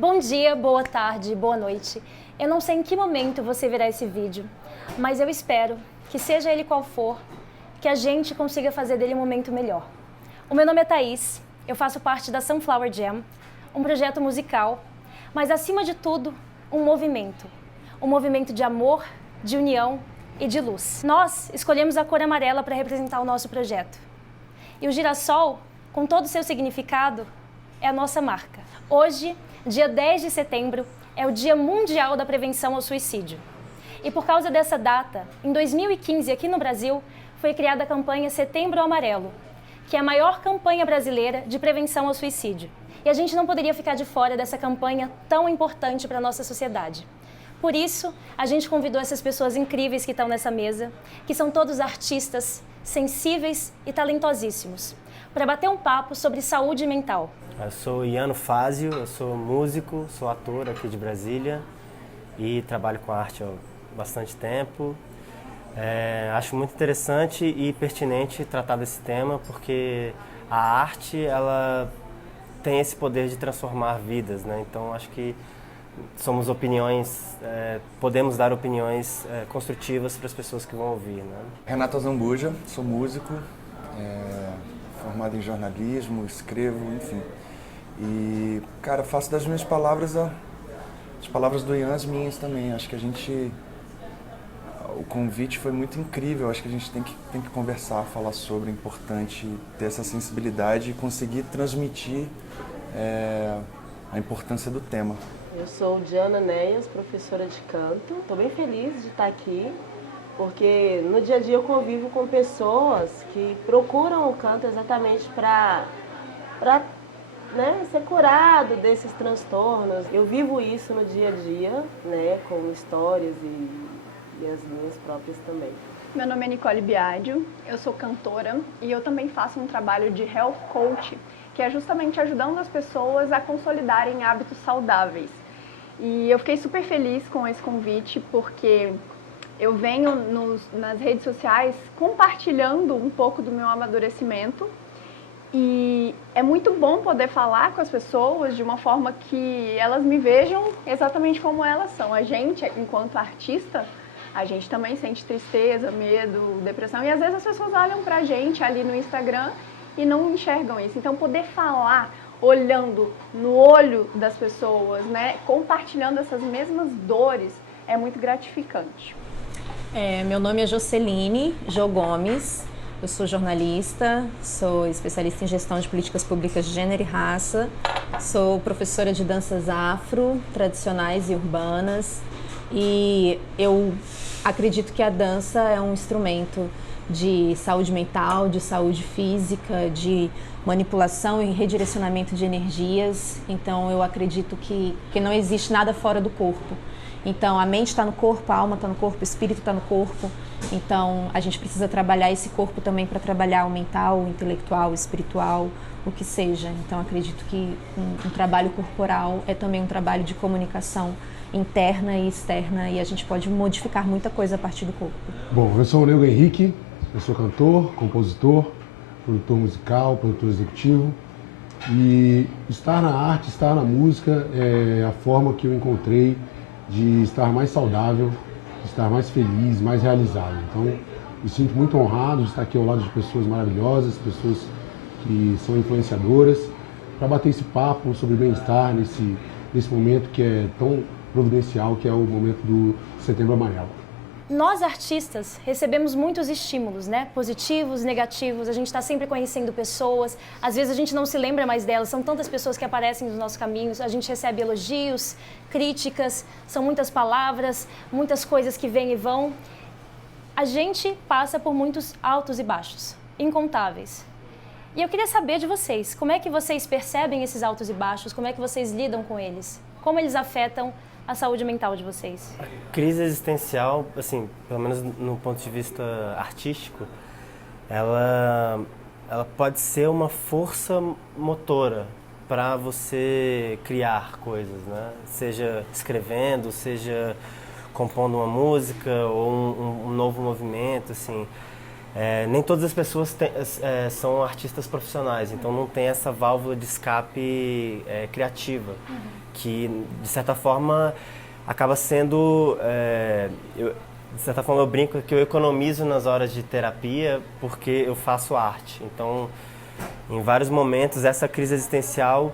Bom dia, boa tarde, boa noite. Eu não sei em que momento você verá esse vídeo, mas eu espero que seja ele qual for, que a gente consiga fazer dele um momento melhor. O meu nome é Thaís, eu faço parte da Sunflower Jam, um projeto musical, mas acima de tudo, um movimento de amor, de união e de luz. Nós escolhemos a cor amarela para representar o nosso projeto. E o girassol, com todo o seu significado, é a nossa marca. Hoje, dia 10 de setembro, é o Dia Mundial da Prevenção ao Suicídio. E por causa dessa data, em 2015, aqui no Brasil, foi criada a campanha Setembro Amarelo, que é a maior campanha brasileira de prevenção ao suicídio. E a gente não poderia ficar de fora dessa campanha tão importante para a nossa sociedade. Por isso, a gente convidou essas pessoas incríveis que estão nessa mesa, que são todos artistas, sensíveis e talentosíssimos, para bater um papo sobre saúde mental. Eu sou Iano Fázio, eu sou músico, sou ator aqui de Brasília e trabalho com arte há bastante tempo. Acho muito interessante e pertinente tratar desse tema porque a arte ela tem esse poder de transformar vidas, né? Então acho que somos opiniões, podemos dar opiniões construtivas para as pessoas que vão ouvir, né? Renato Azambuja, sou músico, formado em jornalismo, escrevo, enfim. E, cara, faço das minhas palavras as palavras do Ian as minhas também. Acho que o convite foi muito incrível. Acho que a gente tem que conversar, falar sobre, é importante ter essa sensibilidade e conseguir transmitir a importância do tema. Eu sou Diana Néias, professora de canto. Estou bem feliz de estar aqui, porque no dia a dia eu convivo com pessoas que procuram o canto exatamente para ser curado desses transtornos. Eu vivo isso no dia a dia, né, com histórias e as minhas próprias também. Meu nome é Nicole Biadio, eu sou cantora e eu também faço um trabalho de health coach, que é justamente ajudando as pessoas a consolidarem hábitos saudáveis. E eu fiquei super feliz com esse convite, porque eu venho nas redes sociais compartilhando um pouco do meu amadurecimento e é muito bom poder falar com as pessoas de uma forma que elas me vejam exatamente como elas são. A gente, enquanto artista, a gente também sente tristeza, medo, depressão e às vezes as pessoas olham pra gente ali no Instagram e não enxergam isso. Então poder falar olhando no olho das pessoas, né, compartilhando essas mesmas dores, é muito gratificante. Meu nome é Joceline Jo Gomes, eu sou jornalista, sou especialista em gestão de políticas públicas de gênero e raça, sou professora de danças afro, tradicionais e urbanas, e eu acredito que a dança é um instrumento de saúde mental, de saúde física, de manipulação e redirecionamento de energias. Então eu acredito que não existe nada fora do corpo. Então a mente está no corpo, a alma está no corpo, o espírito está no corpo. Então a gente precisa trabalhar esse corpo também para trabalhar o mental, o intelectual, o espiritual, o que seja. Então acredito que um trabalho corporal é também um trabalho de comunicação interna e externa e a gente pode modificar muita coisa a partir do corpo. Bom, eu sou o Nego Henrique, eu sou cantor, compositor, produtor musical, produtor executivo e estar na arte, estar na música é a forma que eu encontrei de estar mais saudável, de estar mais feliz, mais realizado. Então, me sinto muito honrado de estar aqui ao lado de pessoas maravilhosas, pessoas que são influenciadoras, para bater esse papo sobre bem-estar nesse momento que é tão providencial, que é o momento do Setembro Amarelo. Nós, artistas, recebemos muitos estímulos, né? Positivos, negativos, a gente está sempre conhecendo pessoas, às vezes a gente não se lembra mais delas, são tantas pessoas que aparecem nos nossos caminhos, a gente recebe elogios, críticas, são muitas palavras, muitas coisas que vêm e vão. A gente passa por muitos altos e baixos, incontáveis. E eu queria saber de vocês, como é que vocês percebem esses altos e baixos, como é que vocês lidam com eles, como eles afetam a saúde mental de vocês? A crise existencial, assim, pelo menos no ponto de vista artístico, ela pode ser uma força motora para você criar coisas, né? Seja escrevendo, seja compondo uma música ou um novo movimento, assim. Nem todas as pessoas são artistas profissionais, então não tem essa válvula de escape criativa, que de certa forma acaba sendo, de certa forma eu brinco que eu economizo nas horas de terapia porque eu faço arte. Então, em vários momentos, essa crise existencial,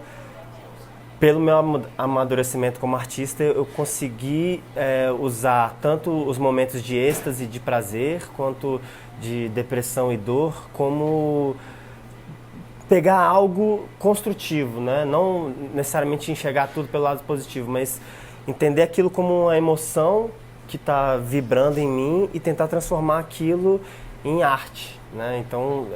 pelo meu amadurecimento como artista, eu consegui usar tanto os momentos de êxtase, de prazer, quanto de depressão e dor, como pegar algo construtivo, né? Não necessariamente enxergar tudo pelo lado positivo, mas entender aquilo como uma emoção que está vibrando em mim e tentar transformar aquilo em arte, né? Então,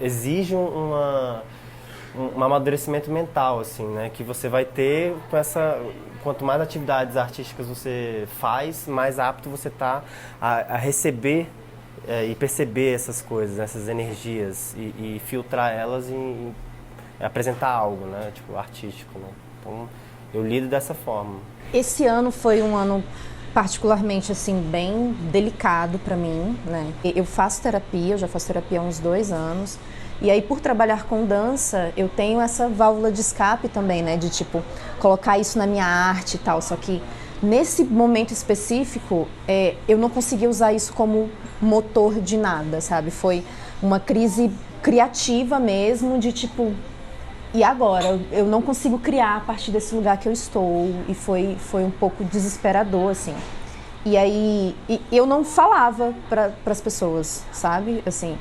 exige um amadurecimento mental, assim, né? Que você vai ter com quanto mais atividades artísticas você faz, mais apto você está a receber e perceber essas coisas, essas energias e filtrar elas e apresentar algo, né? Tipo, artístico, né? Então, eu lido dessa forma. Esse ano foi um ano particularmente, assim, bem delicado para mim, né? Eu faço terapia, eu já faço terapia há uns 2 anos. E aí, por trabalhar com dança, eu tenho essa válvula de escape também, né? De, tipo, colocar isso na minha arte e tal. Só que, nesse momento específico, eu não consegui usar isso como motor de nada, sabe? Foi uma crise criativa mesmo, de, tipo... E agora? Eu não consigo criar a partir desse lugar que eu estou. E foi um pouco desesperador, assim. E aí, eu não falava para as pessoas, sabe? Assim,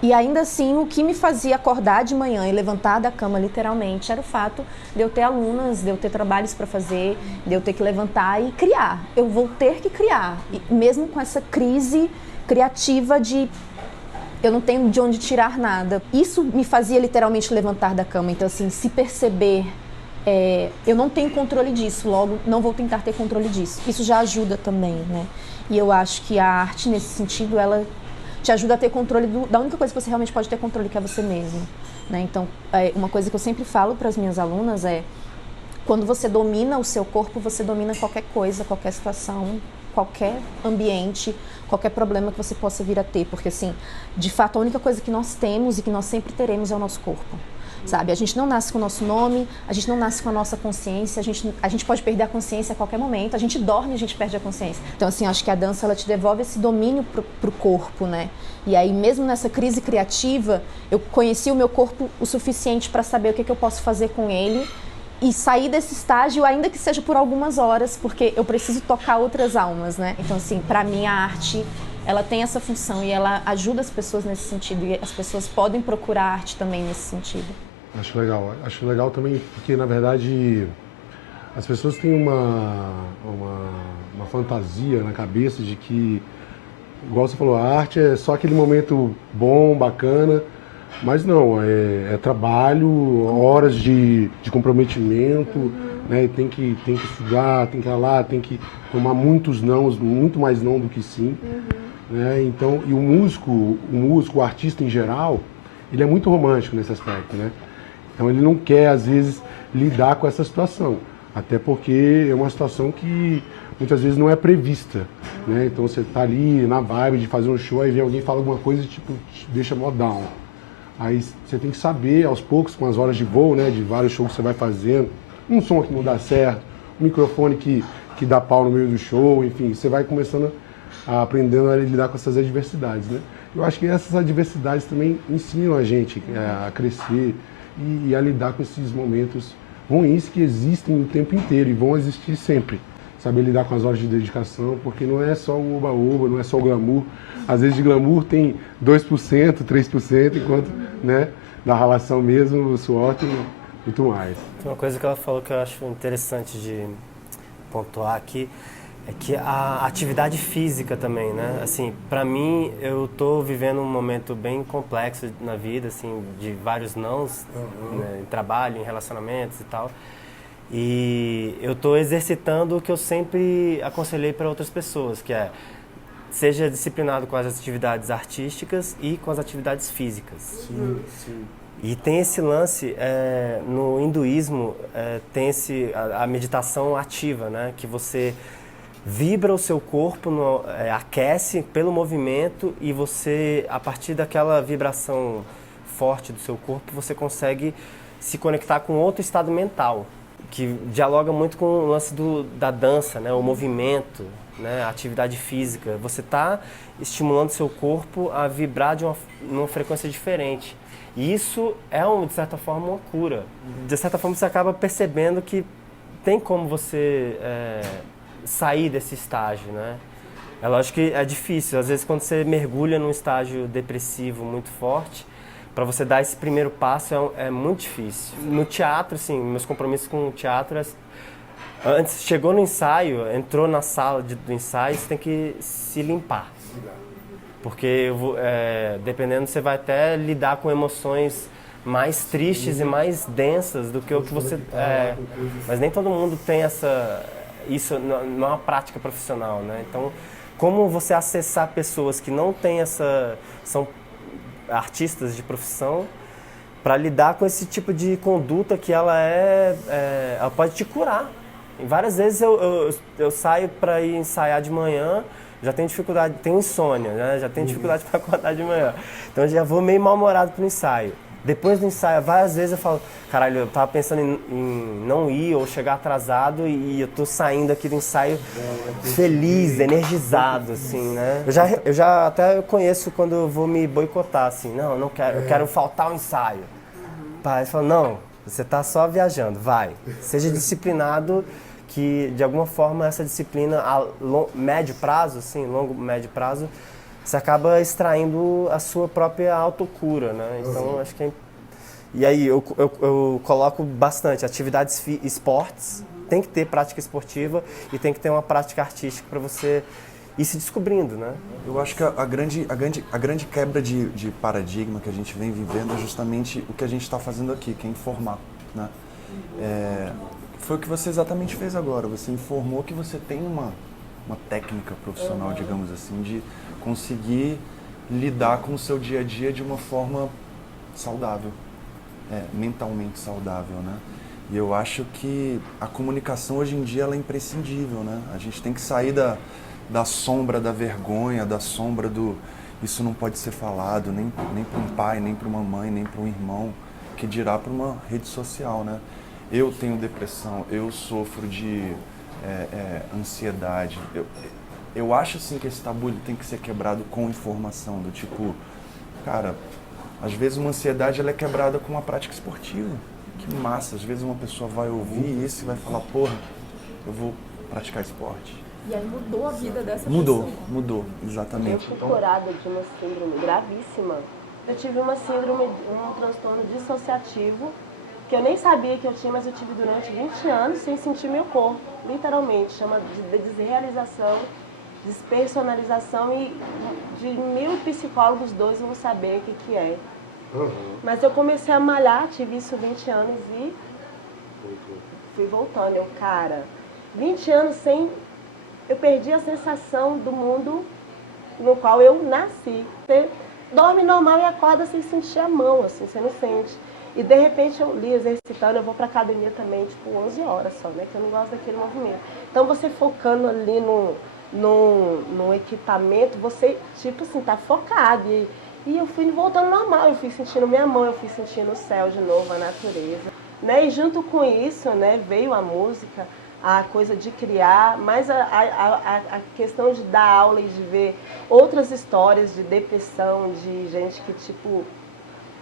E ainda assim, o que me fazia acordar de manhã e levantar da cama, literalmente, era o fato de eu ter alunas, de eu ter trabalhos para fazer, de eu ter que levantar e criar. Eu vou ter que criar, e mesmo com essa crise criativa de eu não tenho de onde tirar nada. Isso me fazia literalmente levantar da cama. Então, assim, se perceber, eu não tenho controle disso, logo não vou tentar ter controle disso. Isso já ajuda também, né? E eu acho que a arte, nesse sentido, ela te ajuda a ter controle da única coisa que você realmente pode ter controle, que é você mesmo, né? Então, uma coisa que eu sempre falo para as minhas alunas é: quando você domina o seu corpo, você domina qualquer coisa, qualquer situação, qualquer ambiente, qualquer problema que você possa vir a ter. Porque, assim, de fato, a única coisa que nós temos e que nós sempre teremos é o nosso corpo, sabe? A gente não nasce com o nosso nome, a gente não nasce com a nossa consciência, a gente pode perder a consciência a qualquer momento, a gente dorme e a gente perde a consciência. Então, assim, acho que a dança, ela te devolve esse domínio pro corpo, né? E aí, mesmo nessa crise criativa, eu conheci o meu corpo o suficiente para saber o que eu posso fazer com ele e sair desse estágio, ainda que seja por algumas horas, porque eu preciso tocar outras almas, né? Então, assim, para mim, a arte, ela tem essa função e ela ajuda as pessoas nesse sentido, e as pessoas podem procurar arte também nesse sentido. Acho legal também porque, na verdade, as pessoas têm uma fantasia na cabeça de que, igual você falou, a arte é só aquele momento bom, bacana, mas não, é trabalho, horas de comprometimento, né? Tem que estudar, tem que ralar, tem que tomar muitos nãos, muito mais não do que sim, né? Então, e o músico, o artista em geral, ele é muito romântico nesse aspecto, né? Então ele não quer, às vezes, lidar com essa situação, até porque é uma situação que muitas vezes não é prevista, né? Então você tá ali na vibe de fazer um show, aí vem alguém e fala alguma coisa e, tipo, te deixa mó down. Aí você tem que saber, aos poucos, com as horas de voo, né, de vários shows que você vai fazendo, um som que não dá certo, um microfone que dá pau no meio do show, enfim, você vai começando aprendendo a lidar com essas adversidades, né? Eu acho que essas adversidades também ensinam a gente a crescer e a lidar com esses momentos ruins que existem o tempo inteiro e vão existir sempre. Saber lidar com as horas de dedicação, porque não é só o oba-oba, não é só o glamour. Às vezes de glamour tem 2%, 3%, enquanto, né, da relação mesmo, o suor tem muito mais. Uma coisa que ela falou que eu acho interessante de pontuar aqui é que a atividade física também, né? Assim, para mim, eu tô vivendo um momento bem complexo na vida, assim, de vários nãos, né, em trabalho, em relacionamentos e tal. E eu tô exercitando o que eu sempre aconselhei para outras pessoas, que é: seja disciplinado com as atividades artísticas e com as atividades físicas. Sim, sim. E tem esse lance, no hinduísmo, tem a meditação ativa, né? Que você vibra o seu corpo, aquece pelo movimento, e você, a partir daquela vibração forte do seu corpo, você consegue se conectar com outro estado mental, que dialoga muito com o lance da dança, né? O movimento, né? A atividade física. Você está estimulando seu corpo a vibrar numa frequência diferente. E isso é, de certa forma, uma cura. De certa forma, você acaba percebendo que tem como você sair desse estágio, né? É lógico que é difícil. Às vezes, quando você mergulha num estágio depressivo muito forte, para você dar esse primeiro passo é muito difícil. No teatro, assim, meus compromissos com o teatro, antes, chegou no ensaio, entrou na sala do ensaio, você tem que se limpar. Porque, dependendo, você vai até lidar com emoções mais tristes e mais densas do que o que você... mas nem todo mundo tem isso não é uma prática profissional, né? Então, como você acessar pessoas que não têm são artistas de profissão, para lidar com esse tipo de conduta que ela pode te curar. E várias vezes eu saio para ir ensaiar de manhã, já tenho dificuldade, tenho insônia, né? Já tenho dificuldade para acordar de manhã. Então eu já vou meio mal-humorado pro ensaio. Depois do ensaio, várias vezes eu falo, caralho, eu tava pensando em não ir ou chegar atrasado e eu tô saindo aqui do ensaio feliz, energizado, assim, né? Eu já até conheço quando eu vou me boicotar, assim, não quero, eu quero faltar o ensaio. Pai fala, não, você tá só viajando, vai. Seja disciplinado, que de alguma forma essa disciplina a médio prazo, assim, longo, médio prazo, você acaba extraindo a sua própria autocura, né? Então, acho que E aí, eu coloco bastante atividades, esportes, tem que ter prática esportiva e tem que ter uma prática artística para você ir se descobrindo, né? Eu acho que a grande quebra de paradigma que a gente vem vivendo é justamente o que a gente está fazendo aqui, que é informar, né? Foi o que você exatamente fez agora, você informou que você tem uma técnica profissional, digamos assim, de conseguir lidar com o seu dia a dia de uma forma saudável, mentalmente saudável, né? E eu acho que a comunicação hoje em dia ela é imprescindível, né? A gente tem que sair da sombra da vergonha, da sombra do isso não pode ser falado, nem para um pai, nem para uma mãe, nem para um irmão, que dirá para uma rede social, né? Eu tenho depressão, eu sofro de ansiedade. Eu acho assim que esse tabu tem que ser quebrado com informação, do tipo, cara, às vezes uma ansiedade ela é quebrada com uma prática esportiva. Que massa, às vezes uma pessoa vai ouvir isso e vai falar, porra, eu vou praticar esporte. E aí mudou a vida dessa pessoa. Mudou, exatamente. Eu fui curada de uma síndrome gravíssima. Eu tive uma síndrome, um transtorno dissociativo, que eu nem sabia que eu tinha, mas eu tive durante 20 anos sem sentir meu corpo, literalmente. Chama de desrealização, despersonalização, e de 1000 psicólogos, 2 vão saber o que é. Mas eu comecei a malhar, tive isso 20 anos e fui voltando. Eu, cara, 20 anos sem... Eu perdi a sensação do mundo no qual eu nasci. Você dorme normal e acorda sem sentir a mão, assim, você não sente. E de repente eu li exercitando, eu vou pra academia também, tipo, 11 horas só, né? Que eu não gosto daquele movimento. Então você focando ali no equipamento, você, tipo assim, tá focado. E eu fui voltando normal, eu fui sentindo minha mão, eu fui sentindo o céu de novo, a natureza. Né? E junto com isso, né, veio a música, a coisa de criar, mas a questão de dar aula e de ver outras histórias de depressão, de gente que, tipo,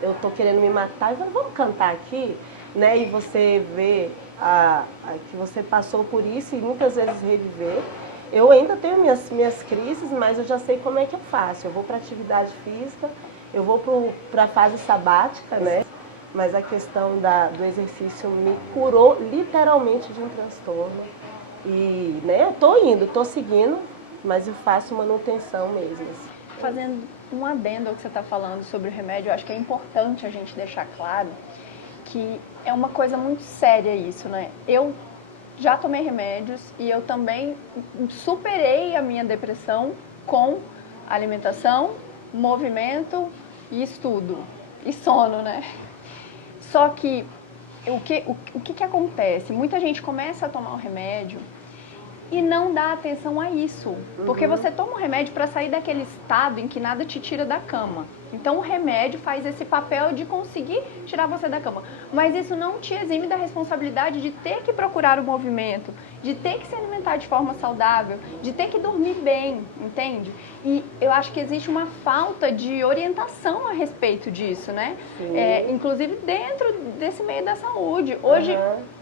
eu tô querendo me matar, e vamos cantar aqui, né? E você vê que você passou por isso e muitas vezes reviver. Eu ainda tenho minhas crises, mas eu já sei como é que eu faço. Eu vou para atividade física, eu vou para a fase sabática, né? Mas a questão do exercício me curou literalmente de um transtorno. E, né, eu tô seguindo, mas eu faço manutenção mesmo. Assim. Fazendo um adendo ao que você está falando sobre o remédio, eu acho que é importante a gente deixar claro que é uma coisa muito séria isso, né? Eu já tomei remédios e eu também superei a minha depressão com alimentação, movimento e estudo. E sono, né? Só que o que acontece? Muita gente começa a tomar o remédio e não dá atenção a isso. Porque você toma o remédio para sair daquele estado em que nada te tira da cama. Então o remédio faz esse papel de conseguir tirar você da cama. Mas isso não te exime da responsabilidade de ter que procurar o movimento, de ter que se alimentar de forma saudável, de ter que dormir bem, entende? E eu acho que existe uma falta de orientação a respeito disso, né? Inclusive dentro desse meio da saúde. Hoje,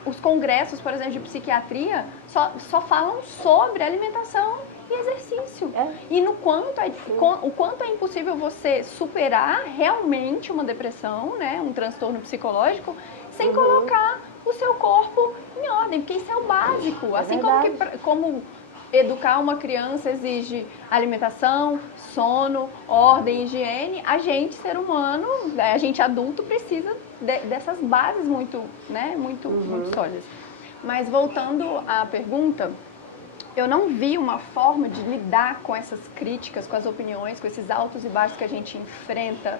os congressos, por exemplo, de psiquiatria, só falam sobre alimentação e exercício. E o quanto é impossível você superar realmente uma depressão, né, um transtorno psicológico, sem colocar o seu corpo em ordem, porque isso é o básico. Assim como educar uma criança exige alimentação, sono, ordem, higiene, a gente, ser humano, a gente adulto, precisa dessas bases muito sólidas. Mas voltando à pergunta, eu não vi uma forma de lidar com essas críticas, com as opiniões, com esses altos e baixos que a gente enfrenta,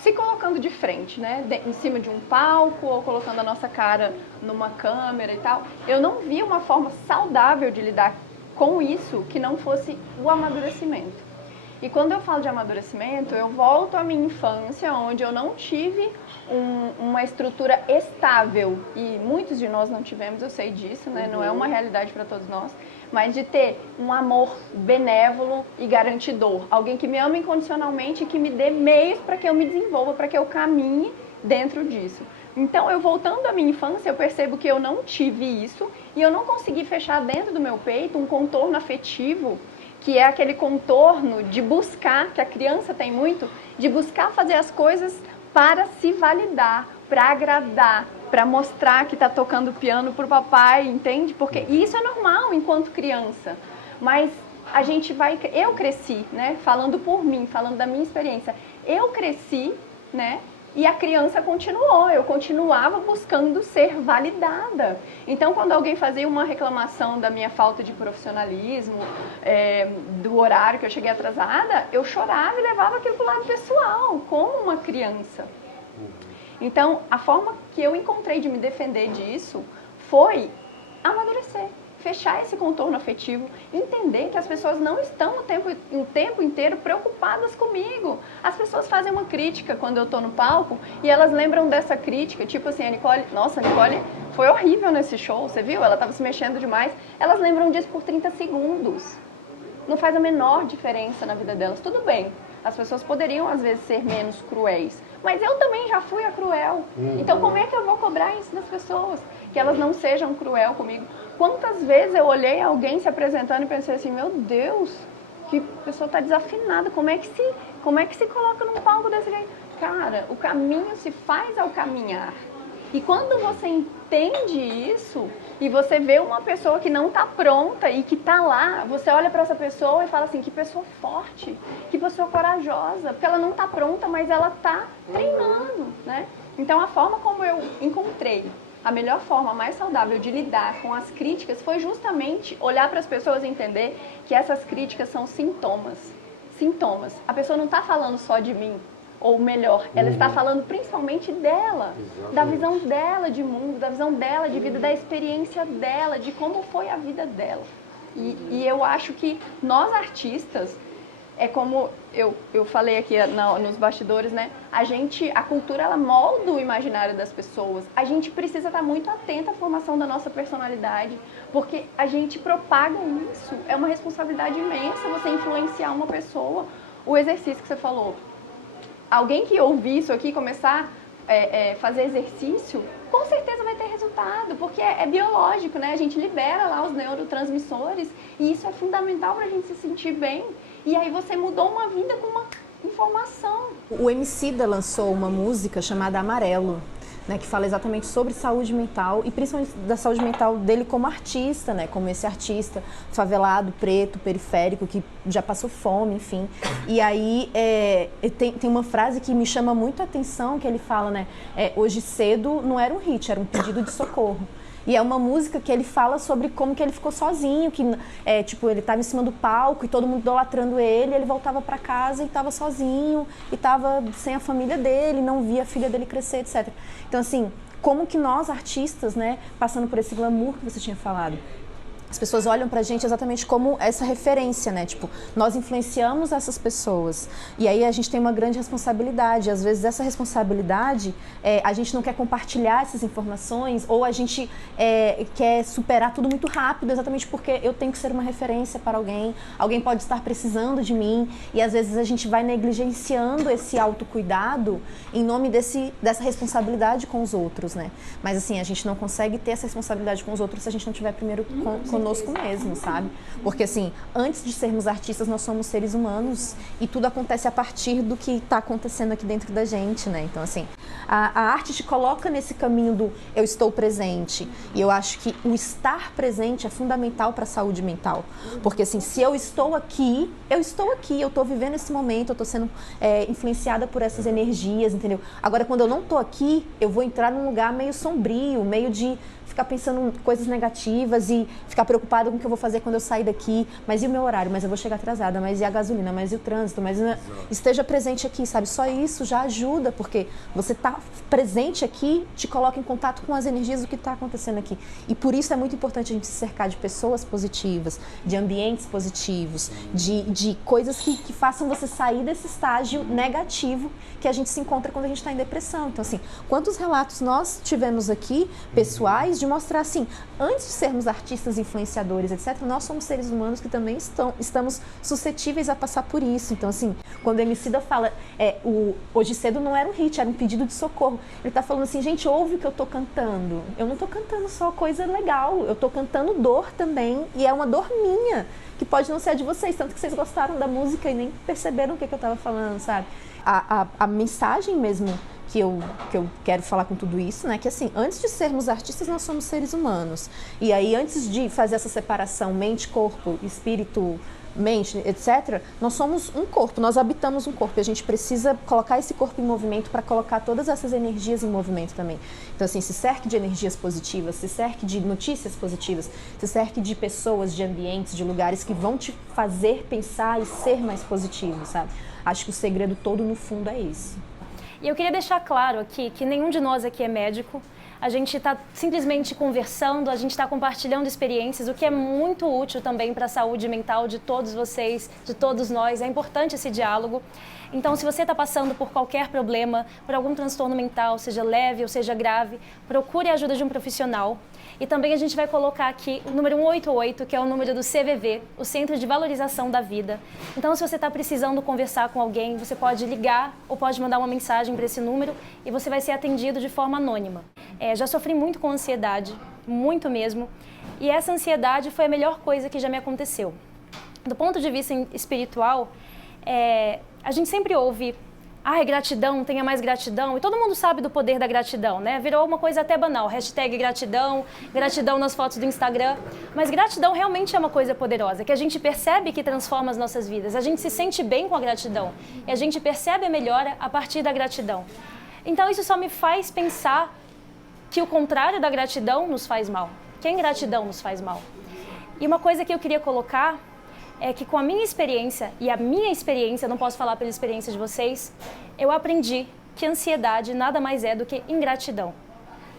se colocando de frente, né? Em cima de um palco ou colocando a nossa cara numa câmera e tal. Eu não vi uma forma saudável de lidar com isso que não fosse o amadurecimento. E quando eu falo de amadurecimento, eu volto à minha infância, onde eu não tive uma estrutura estável, e muitos de nós não tivemos, eu sei disso, né? Não é uma realidade para todos nós, mas de ter um amor benévolo e garantidor, alguém que me ama incondicionalmente e que me dê meios para que eu me desenvolva, para que eu caminhe dentro disso. Então, eu voltando à minha infância, eu percebo que eu não tive isso e eu não consegui fechar dentro do meu peito um contorno afetivo, que é aquele contorno de buscar, que a criança tem muito, de buscar fazer as coisas para se validar, para agradar, para mostrar que está tocando piano para o papai, entende? Porque isso é normal enquanto criança, mas eu cresci, né? Falando por mim, falando da minha experiência, eu cresci, né? E a criança continuou, eu continuava buscando ser validada. Então, quando alguém fazia uma reclamação da minha falta de profissionalismo, do horário que eu cheguei atrasada, eu chorava e levava aquilo para o lado pessoal, como uma criança. Então, a forma que eu encontrei de me defender disso foi amadurecer. Fechar esse contorno afetivo, entender que as pessoas não estão o tempo inteiro preocupadas comigo. As pessoas fazem uma crítica quando eu estou no palco e elas lembram dessa crítica, tipo assim, a Nicole foi horrível nesse show, você viu? Ela estava se mexendo demais. Elas lembram disso por 30 segundos. Não faz a menor diferença na vida delas. Tudo bem, as pessoas poderiam às vezes ser menos cruéis, mas eu também já fui a cruel. Então como é que eu vou cobrar isso das pessoas? Que elas não sejam cruel comigo. Quantas vezes eu olhei alguém se apresentando e pensei assim, meu Deus, que pessoa está desafinada, como é que se coloca num palco desse jeito? Cara, o caminho se faz ao caminhar. E quando você entende isso, e você vê uma pessoa que não está pronta e que está lá, você olha para essa pessoa e fala assim, que pessoa forte, que pessoa corajosa, porque ela não está pronta, mas ela está treinando, né? Então a forma como eu encontrei a melhor forma, a mais saudável de lidar com as críticas foi justamente olhar para as pessoas e entender que essas críticas são sintomas. Sintomas. A pessoa não está falando só de mim, ou melhor, ela está falando principalmente dela, da visão dela de mundo, da visão dela de vida, da experiência dela, de como foi a vida dela. E eu acho que nós artistas, é como eu falei aqui nos bastidores, né? A cultura, ela molda o imaginário das pessoas. A gente precisa estar muito atento à formação da nossa personalidade, porque a gente propaga isso. É uma responsabilidade imensa você influenciar uma pessoa. O exercício que você falou. Alguém que ouvir isso aqui, começar a fazer exercício, com certeza vai ter resultado, porque é biológico, né? A gente libera lá os neurotransmissores e isso é fundamental para a gente se sentir bem. E aí você mudou uma vida com uma informação. O Emicida lançou uma música chamada Amarelo, né, que fala exatamente sobre saúde mental e principalmente da saúde mental dele como artista, né, como esse artista favelado, preto, periférico, que já passou fome, enfim. E aí tem uma frase que me chama muito a atenção, que ele fala, né, hoje cedo não era um hit, era um pedido de socorro. E é uma música que ele fala sobre como que ele ficou sozinho, que tipo, ele estava em cima do palco e todo mundo idolatrando ele, ele voltava para casa e estava sozinho, e estava sem a família dele, não via a filha dele crescer, etc. Então, assim, como que nós, artistas, né, passando por esse glamour que você tinha falado, as pessoas olham pra gente exatamente como essa referência, né? Tipo, nós influenciamos essas pessoas. E aí a gente tem uma grande responsabilidade. Às vezes essa responsabilidade, a gente não quer compartilhar essas informações ou a gente quer superar tudo muito rápido, exatamente porque eu tenho que ser uma referência para alguém. Alguém pode estar precisando de mim e às vezes a gente vai negligenciando esse autocuidado em nome dessa responsabilidade com os outros, né? Mas assim, a gente não consegue ter essa responsabilidade com os outros se a gente não tiver primeiro conosco mesmo, sabe? Porque assim, antes de sermos artistas, nós somos seres humanos e tudo acontece a partir do que está acontecendo aqui dentro da gente, né? Então assim, a arte te coloca nesse caminho do eu estou presente. E eu acho que o estar presente é fundamental para a saúde mental. Porque assim, se eu estou aqui, eu estou vivendo esse momento, eu estou sendo influenciada por essas energias, entendeu? Agora, quando eu não estou aqui, eu vou entrar num lugar meio sombrio, meio de ficar pensando em coisas negativas e ficar preocupada com o que eu vou fazer quando eu sair daqui. Mas e o meu horário? Mas eu vou chegar atrasada. Mas e a gasolina? Mas e o trânsito? Mas esteja presente aqui, sabe? Só isso já ajuda, porque você tá presente aqui te coloca em contato com as energias do que está acontecendo aqui. E por isso é muito importante a gente se cercar de pessoas positivas, de ambientes positivos, de coisas que façam você sair desse estágio negativo que a gente se encontra quando a gente está em depressão. Então, assim, quantos relatos nós tivemos aqui, pessoais, de mostrar assim, antes de sermos artistas, influenciadores, etc., nós somos seres humanos que também estamos suscetíveis a passar por isso. Então, assim, quando o Emicida fala, Hoje Cedo não era um hit, era um pedido de socorro. Ele tá falando assim, gente, ouve o que eu tô cantando. Eu não tô cantando só coisa legal, eu tô cantando dor também, e é uma dor minha, que pode não ser a de vocês, tanto que vocês gostaram da música e nem perceberam o que eu tava falando, sabe? A mensagem mesmo que eu quero falar com tudo isso, né? Que assim, antes de sermos artistas, nós somos seres humanos. E aí, antes de fazer essa separação mente, corpo, espírito, mente, etc., nós somos um corpo, nós habitamos um corpo e a gente precisa colocar esse corpo em movimento para colocar todas essas energias em movimento também. Então, assim, se cerque de energias positivas, se cerque de notícias positivas, se cerque de pessoas, de ambientes, de lugares que vão te fazer pensar e ser mais positivo, sabe? Acho que o segredo todo, no fundo, é esse. E eu queria deixar claro aqui que nenhum de nós aqui é médico. A gente está simplesmente conversando, a gente está compartilhando experiências, o que é muito útil também para a saúde mental de todos vocês, de todos nós. É importante esse diálogo. Então, se você está passando por qualquer problema, por algum transtorno mental, seja leve ou seja grave, procure a ajuda de um profissional. E também a gente vai colocar aqui o número 188, que é o número do CVV, o Centro de Valorização da Vida. Então, se você está precisando conversar com alguém, você pode ligar ou pode mandar uma mensagem para esse número e você vai ser atendido de forma anônima. Já sofri muito com ansiedade, muito mesmo, e essa ansiedade foi a melhor coisa que já me aconteceu. Do ponto de vista espiritual, a gente sempre ouve, gratidão, tenha mais gratidão, e todo mundo sabe do poder da gratidão, né? Virou uma coisa até banal, hashtag gratidão, gratidão nas fotos do Instagram, mas gratidão realmente é uma coisa poderosa, que a gente percebe que transforma as nossas vidas, a gente se sente bem com a gratidão, e a gente percebe a melhora a partir da gratidão. Então isso só me faz pensar que o contrário da gratidão nos faz mal, que a ingratidão nos faz mal. E uma coisa que eu queria colocar é que com a minha experiência, e a minha experiência, eu não posso falar pela experiência de vocês, eu aprendi que ansiedade nada mais é do que ingratidão.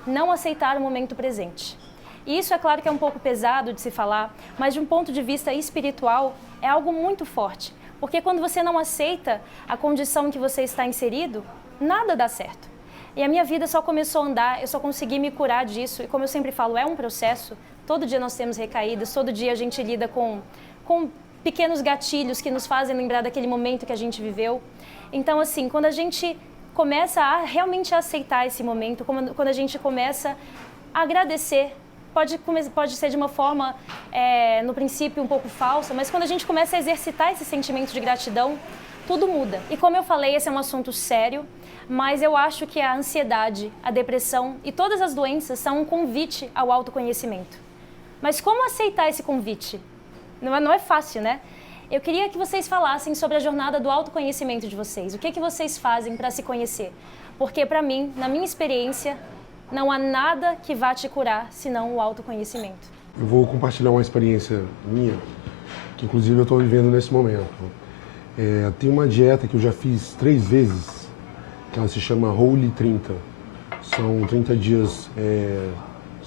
Não aceitar o momento presente. E isso é claro que é um pouco pesado de se falar, mas de um ponto de vista espiritual é algo muito forte. Porque quando você não aceita a condição em que você está inserido, nada dá certo. E a minha vida só começou a andar, eu só consegui me curar disso. E como eu sempre falo, é um processo. Todo dia nós temos recaídas, todo dia a gente lida com pequenos gatilhos que nos fazem lembrar daquele momento que a gente viveu. Então, assim, quando a gente começa a realmente aceitar esse momento, quando a gente começa a agradecer, pode ser de uma forma, no princípio, um pouco falsa, mas quando a gente começa a exercitar esse sentimento de gratidão, tudo muda. E como eu falei, esse é um assunto sério, mas eu acho que a ansiedade, a depressão e todas as doenças são um convite ao autoconhecimento. Mas como aceitar esse convite? Não é fácil, né? Eu queria que vocês falassem sobre a jornada do autoconhecimento de vocês. O que vocês fazem para se conhecer? Porque, para mim, na minha experiência, não há nada que vá te curar senão o autoconhecimento. Eu vou compartilhar uma experiência minha, que inclusive eu estou vivendo nesse momento. Tem uma dieta que eu já fiz 3 vezes, que ela se chama Holy 30. São 30 dias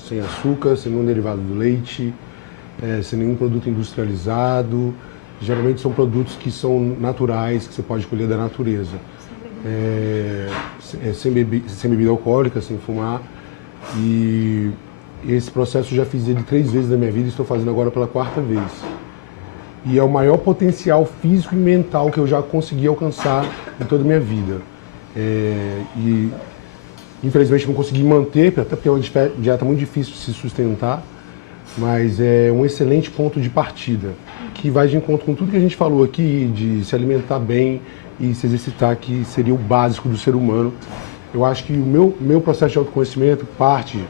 sem açúcar, sem nenhum derivado do leite, sem nenhum produto industrializado. Geralmente são produtos que são naturais, que você pode colher da natureza. Sem bebida alcoólica, sem fumar. E esse processo eu já fiz ele 3 vezes na minha vida e estou fazendo agora pela 4ª vez. E é o maior potencial físico e mental que eu já consegui alcançar em toda a minha vida. E infelizmente não consegui manter, até porque é uma dieta muito difícil de se sustentar, mas é um excelente ponto de partida, que vai de encontro com tudo que a gente falou aqui, de se alimentar bem e se exercitar, que seria o básico do ser humano. Eu acho que o meu processo de autoconhecimento parte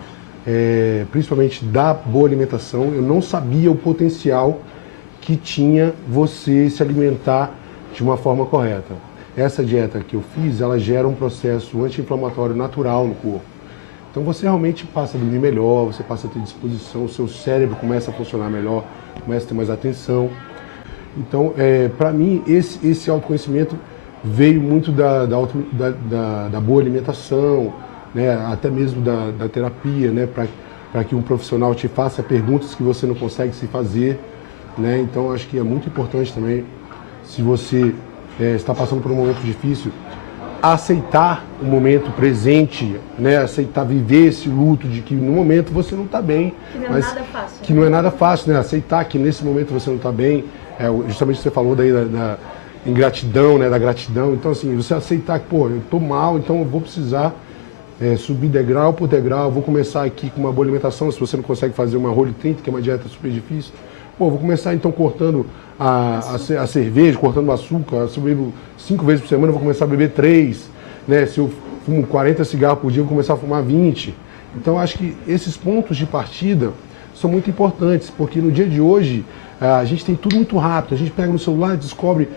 principalmente da boa alimentação. Eu não sabia o potencial que tinha você se alimentar de uma forma correta. Essa dieta que eu fiz, ela gera um processo anti-inflamatório natural no corpo. Então você realmente passa a dormir melhor, você passa a ter disposição, o seu cérebro começa a funcionar melhor, começa a ter mais atenção. Então, para mim, esse autoconhecimento veio muito da boa alimentação, né? Até mesmo da terapia, né? Para que um profissional te faça perguntas que você não consegue se fazer. Né? Então, acho que é muito importante também, se você está passando por um momento difícil, aceitar o momento presente, né? Aceitar viver esse luto de que no momento você não está bem. Que não é nada fácil. Que não é nada fácil, né? Aceitar que nesse momento você não está bem. Justamente você falou daí da ingratidão, né? Da gratidão. Então, assim, você aceitar que, pô, eu estou mal, então eu vou precisar subir degrau por degrau. Vou começar aqui com uma boa alimentação, se você não consegue fazer uma Whole 30, que é uma dieta super difícil. Pô, vou começar então cortando a cerveja, cortando o açúcar. Se eu bebo 5 vezes por semana, eu vou começar a beber 3. Né? Se eu fumo 40 cigarros por dia, eu vou começar a fumar 20. Então, acho que esses pontos de partida são muito importantes, porque no dia de hoje, a gente tem tudo muito rápido. A gente pega no celular, descobre,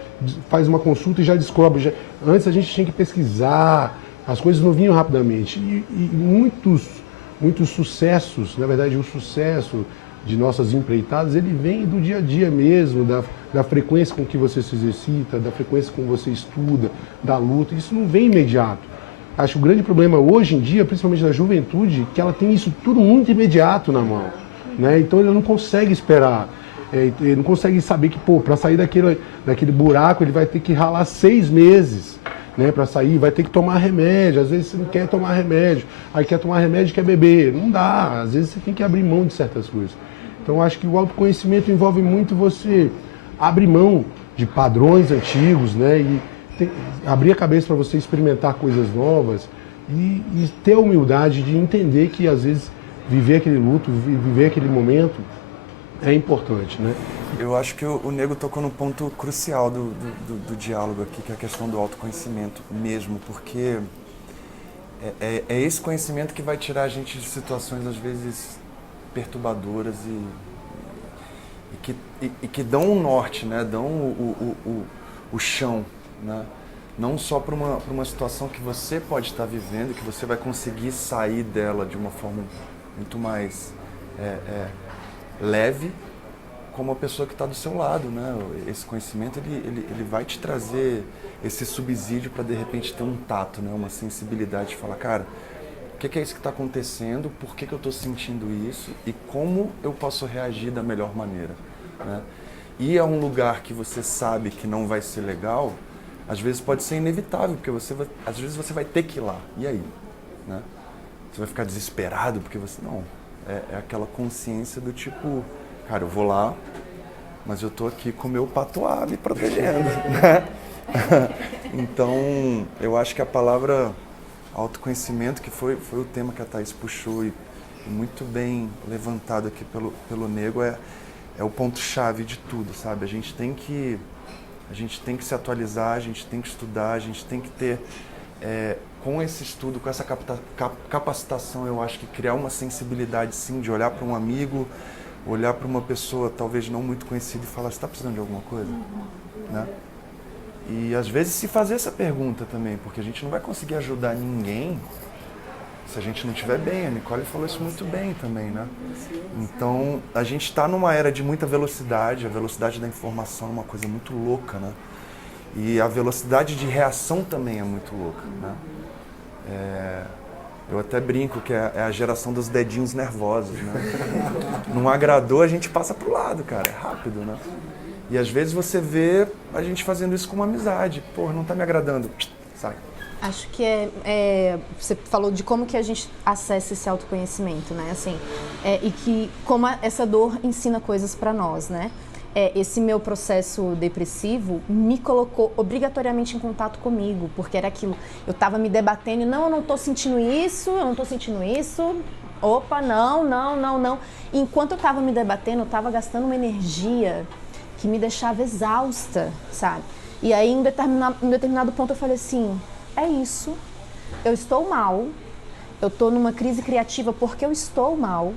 faz uma consulta e já descobre. Antes a gente tinha que pesquisar, as coisas não vinham rapidamente. E muitos sucessos, na verdade, o sucesso de nossas empreitadas, ele vem do dia a dia mesmo, da frequência com que você se exercita, da frequência com que você estuda, da luta. Isso não vem imediato. Acho que o grande problema hoje em dia, principalmente da juventude, que ela tem isso tudo muito imediato na mão. Né? Então ele não consegue esperar. Ele não consegue saber que, pô, para sair daquele buraco, ele vai ter que ralar 6 meses. Né, para sair, vai ter que tomar remédio. Às vezes você não quer tomar remédio, aí quer tomar remédio e quer beber. Não dá, às vezes você tem que abrir mão de certas coisas. Então acho que o autoconhecimento envolve muito você abrir mão de padrões antigos, né, e abrir a cabeça para você experimentar coisas novas e ter a humildade de entender que às vezes viver aquele luto, viver aquele momento é importante, né? Eu acho que o Nego tocou no ponto crucial do diálogo aqui, que é a questão do autoconhecimento mesmo, porque é esse conhecimento que vai tirar a gente de situações, às vezes, perturbadoras e que dão um norte, né? Dão o chão, né? Não só para uma situação que você pode estar vivendo, que você vai conseguir sair dela de uma forma muito mais leve, como a pessoa que está do seu lado, né? Esse conhecimento ele vai te trazer esse subsídio para de repente ter um tato, né? Uma sensibilidade de falar, cara, o que é isso que está acontecendo? Por que eu estou sentindo isso? E como eu posso reagir da melhor maneira, né? E é um lugar que você sabe que não vai ser legal, às vezes pode ser inevitável, porque às vezes você vai ter que ir lá. E aí, né? Você vai ficar desesperado porque você não. É aquela consciência do tipo, cara, eu vou lá, mas eu tô aqui com o meu patuá me protegendo, né? Então, eu acho que a palavra autoconhecimento, que foi o tema que a Thaís puxou e muito bem levantado aqui pelo Nego, é o ponto-chave de tudo, sabe? A gente tem que se atualizar, a gente tem que estudar, a gente tem que ter... com esse estudo, com essa capacitação, eu acho que criar uma sensibilidade, sim, de olhar para um amigo, olhar para uma pessoa talvez não muito conhecida e falar, você está precisando de alguma coisa? Né? E às vezes se fazer essa pergunta também, porque a gente não vai conseguir ajudar ninguém se a gente não estiver bem. A Nicole falou isso muito bem também, né? Então, a gente está numa era de muita velocidade, a velocidade da informação é uma coisa muito louca, né? E a velocidade de reação também é muito louca, né? Eu até brinco que é a geração dos dedinhos nervosos, né? Não agradou, a gente passa pro lado, cara, é rápido, né? E às vezes você vê a gente fazendo isso com uma amizade. Pô, não tá me agradando, sai. Acho que você falou de como que a gente acessa esse autoconhecimento, né? Assim, e que como essa dor ensina coisas para nós, né? Esse meu processo depressivo me colocou obrigatoriamente em contato comigo, porque era aquilo, eu estava me debatendo, não, eu não estou sentindo isso, opa, não. E enquanto eu estava me debatendo, eu estava gastando uma energia que me deixava exausta, sabe? E aí, em determinado ponto, eu falei assim, é isso, eu estou mal, eu estou numa crise criativa porque eu estou mal,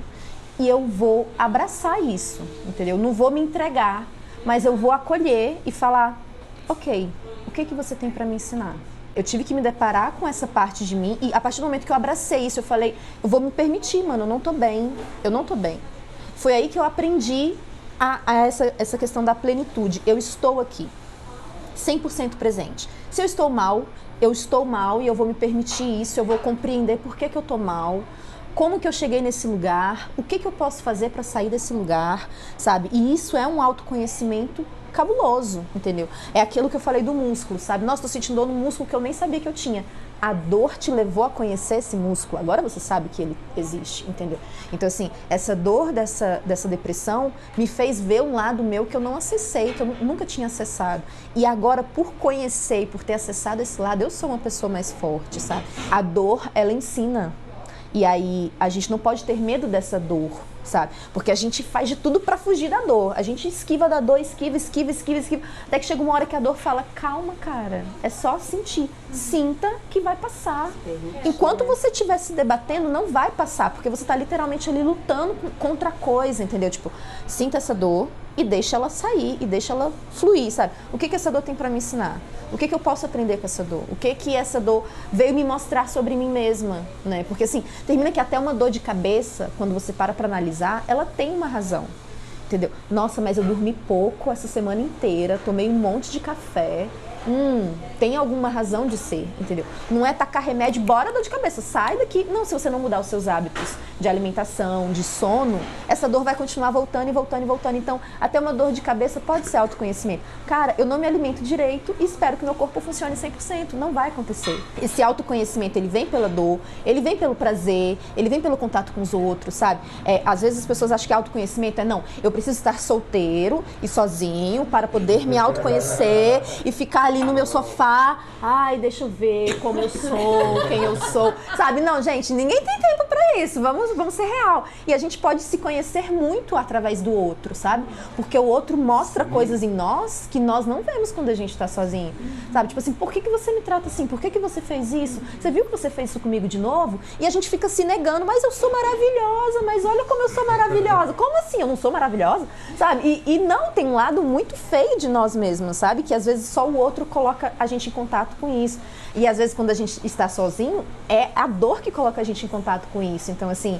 e eu vou abraçar isso, entendeu? Não vou me entregar, mas eu vou acolher e falar, ok, o que você tem para me ensinar? Eu tive que me deparar com essa parte de mim e a partir do momento que eu abracei isso, eu falei, eu vou me permitir, mano, eu não tô bem. Foi aí que eu aprendi essa questão da plenitude. Eu estou aqui, 100% presente. Se eu estou mal e eu vou me permitir isso, eu vou compreender por que eu tô mal, como que eu cheguei nesse lugar, o que eu posso fazer para sair desse lugar, sabe? E isso é um autoconhecimento cabuloso, entendeu? É aquilo que eu falei do músculo, sabe? Nossa, tô sentindo dor no músculo que eu nem sabia que eu tinha. A dor te levou a conhecer esse músculo, agora você sabe que ele existe, entendeu? Então, assim, essa dor dessa depressão me fez ver um lado meu que eu não acessei, que eu nunca tinha acessado. E agora, por conhecer e por ter acessado esse lado, eu sou uma pessoa mais forte, sabe? A dor, ela ensina. E aí, a gente não pode ter medo dessa dor, sabe? Porque a gente faz de tudo pra fugir da dor. A gente esquiva da dor, esquiva. Até que chega uma hora que a dor fala, calma, cara, é só sentir. Sinta que vai passar. Enquanto você estiver se debatendo, não vai passar, porque você tá literalmente ali lutando contra a coisa, entendeu? Tipo, sinta essa dor e deixa ela sair, e deixa ela fluir, sabe? O que essa dor tem pra me ensinar? O que eu posso aprender com essa dor? O que essa dor veio me mostrar sobre mim mesma, né? Porque assim, termina que até uma dor de cabeça, quando você para analisar, ela tem uma razão, entendeu? Nossa, mas eu dormi pouco essa semana inteira, tomei um monte de café. Tem alguma razão de ser, entendeu? Não é tacar remédio, bora dor de cabeça, sai daqui. Não, se você não mudar os seus hábitos de alimentação, de sono, essa dor vai continuar voltando. Então, até uma dor de cabeça pode ser autoconhecimento. Cara, eu não me alimento direito e espero que meu corpo funcione 100%. Não vai acontecer. Esse autoconhecimento, ele vem pela dor, ele vem pelo prazer, ele vem pelo contato com os outros, sabe? Às vezes as pessoas acham que autoconhecimento não, eu preciso estar solteiro e sozinho para poder me autoconhecer e ficar ali no meu sofá, ai, deixa eu ver como eu sou, quem eu sou, sabe? Não, gente, ninguém tem tempo pra isso, vamos ser real. E a gente pode se conhecer muito através do outro, sabe? Porque o outro mostra coisas em nós que nós não vemos quando a gente tá sozinho, sabe? Tipo assim, por que você me trata assim? Por que você fez isso? Você viu que você fez isso comigo de novo? E a gente fica se negando, mas eu sou maravilhosa, mas olha como eu sou maravilhosa. Como assim? Eu não sou maravilhosa? Sabe? E não, tem um lado muito feio de nós mesmos, sabe? Que às vezes só o outro coloca a gente em contato com isso. E às vezes quando a gente está sozinho, é a dor que coloca a gente em contato com isso. Então assim,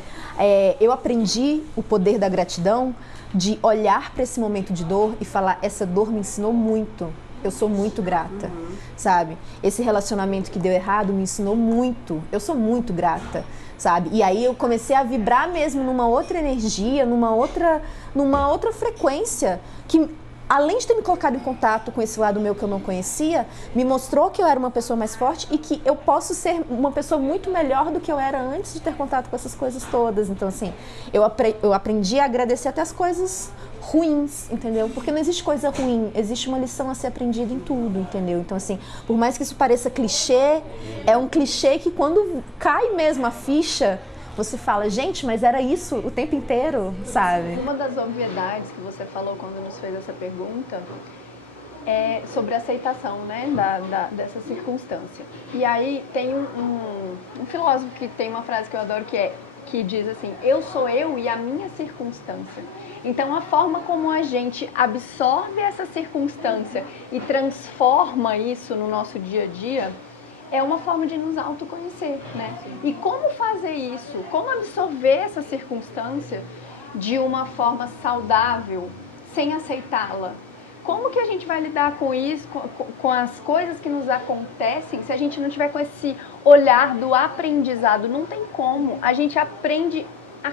eu aprendi o poder da gratidão, de olhar para esse momento de dor e falar, essa dor me ensinou muito. Eu sou muito grata, sabe? Esse relacionamento que deu errado me ensinou muito. Eu sou muito grata, sabe? E aí eu comecei a vibrar mesmo numa outra energia, numa outra frequência que, além de ter me colocado em contato com esse lado meu que eu não conhecia, me mostrou que eu era uma pessoa mais forte e que eu posso ser uma pessoa muito melhor do que eu era antes de ter contato com essas coisas todas. Então, assim, eu aprendi a agradecer até as coisas ruins, entendeu? Porque não existe coisa ruim, existe uma lição a ser aprendida em tudo, entendeu? Então, assim, por mais que isso pareça clichê, é um clichê que quando cai mesmo a ficha, você fala, gente, mas era isso o tempo inteiro, sabe? Uma das obviedades que você falou quando nos fez essa pergunta é sobre a aceitação, né, dessa circunstância. E aí tem um filósofo que tem uma frase que eu adoro que diz assim, eu sou eu e a minha circunstância. Então a forma como a gente absorve essa circunstância e transforma isso no nosso dia a dia é uma forma de nos autoconhecer, né? E como fazer isso? Como absorver essa circunstância de uma forma saudável, sem aceitá-la? como que a gente vai lidar com isso, com as coisas que nos acontecem, se a gente não tiver com esse olhar do aprendizado? Não tem como. A gente aprende a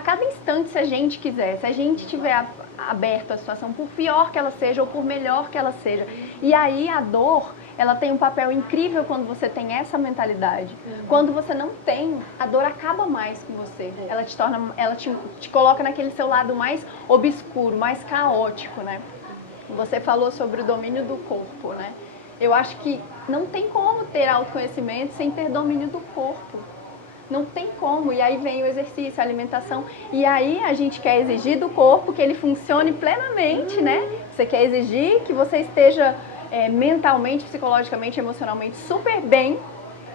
cada instante, se a gente quiser. Se a gente tiver aberto à situação, por pior que ela seja ou por melhor que ela seja. E aí a dor, ela tem um papel incrível quando você tem essa mentalidade. Quando você não tem, a dor acaba mais com você. Ela te coloca naquele seu lado mais obscuro, mais caótico, né? Você falou sobre o domínio do corpo, né? Eu acho que não tem como ter autoconhecimento sem ter domínio do corpo. Não tem como. E aí vem o exercício, a alimentação. E aí a gente quer exigir do corpo que ele funcione plenamente, né? Você quer exigir que você esteja mentalmente, psicologicamente, emocionalmente super bem,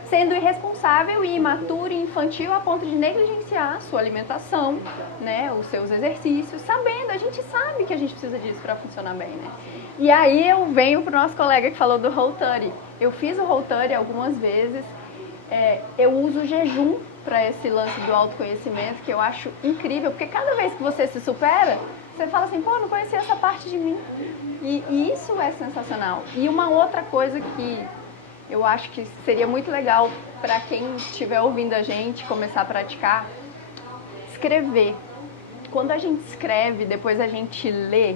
sendo irresponsável e imaturo e infantil a ponto de negligenciar a sua alimentação, né? Os seus exercícios, sabendo, a gente sabe que a gente precisa disso para funcionar bem, né? E aí eu venho pro nosso colega que falou do Whole30. Eu fiz o Whole30 algumas vezes. Eu uso o jejum para esse lance do autoconhecimento, que eu acho incrível, porque cada vez que você se supera, você fala assim, pô, não conhecia essa parte de mim. E isso é sensacional. E uma outra coisa que eu acho que seria muito legal para quem estiver ouvindo a gente começar a praticar, escrever. Quando a gente escreve, depois a gente lê,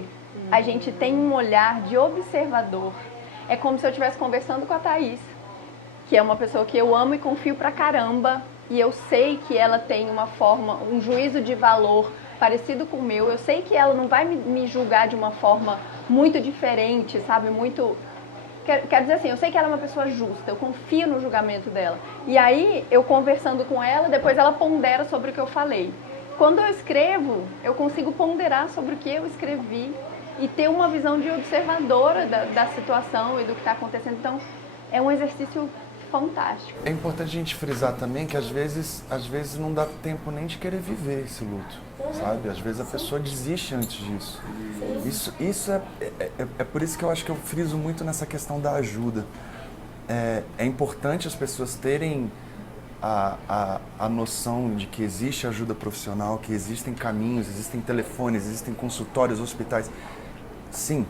a gente tem um olhar de observador. É como se eu estivesse conversando com a Thaís, que é uma pessoa que eu amo e confio pra caramba, e eu sei que ela tem uma forma, um juízo de valor parecido com o meu. Eu sei que ela não vai me julgar de uma forma muito diferente, sabe? Muito... Quer dizer assim, eu sei que ela é uma pessoa justa, eu confio no julgamento dela. E aí, eu conversando com ela, depois ela pondera sobre o que eu falei. Quando eu escrevo, eu consigo ponderar sobre o que eu escrevi e ter uma visão de observadora da situação e do que está acontecendo. Então, é um exercício fantástico. É importante a gente frisar também que às vezes não dá tempo nem de querer viver esse luto, sabe? Às vezes a pessoa desiste antes disso. Isso é por isso que eu acho que eu friso muito nessa questão da ajuda. É importante as pessoas terem a noção de que existe ajuda profissional, que existem caminhos, existem telefones, existem consultórios, hospitais. Sim,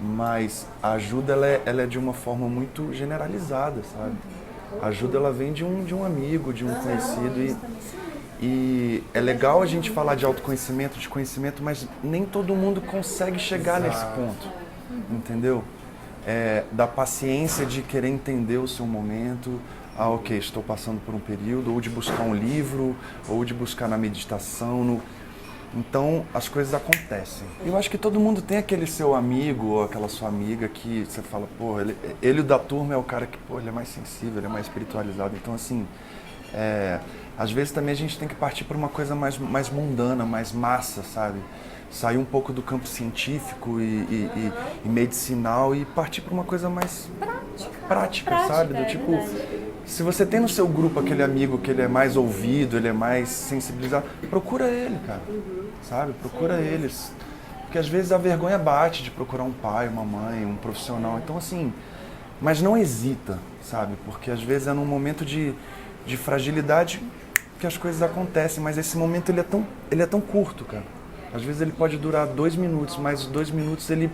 mas a ajuda ela é de uma forma muito generalizada, sabe? A ajuda ela vem de um amigo, de um conhecido e é legal a gente falar de autoconhecimento, de conhecimento, mas nem todo mundo consegue chegar nesse ponto, entendeu? Da paciência de querer entender o seu momento, ok, estou passando por um período, ou de buscar um livro, ou de buscar na meditação, Então, as coisas acontecem. Eu acho que todo mundo tem aquele seu amigo ou aquela sua amiga que você fala, pô, ele da turma é o cara que, pô, ele é mais sensível, ele é mais espiritualizado. Então, assim, às vezes também a gente tem que partir para uma coisa mais mundana, mais massa, sabe? Sair um pouco do campo científico e medicinal e partir para uma coisa mais prática, sabe? Do tipo, se você tem no seu grupo aquele amigo que ele é mais ouvido, ele é mais sensibilizado, procura ele, cara, sabe? Procura eles. Porque às vezes a vergonha bate de procurar um pai, uma mãe, um profissional. Então, assim, mas não hesita, sabe? Porque às vezes é num momento de fragilidade que as coisas acontecem, mas esse momento ele é tão curto, cara. Às vezes ele pode durar 2 minutos, mas os 2 minutos ele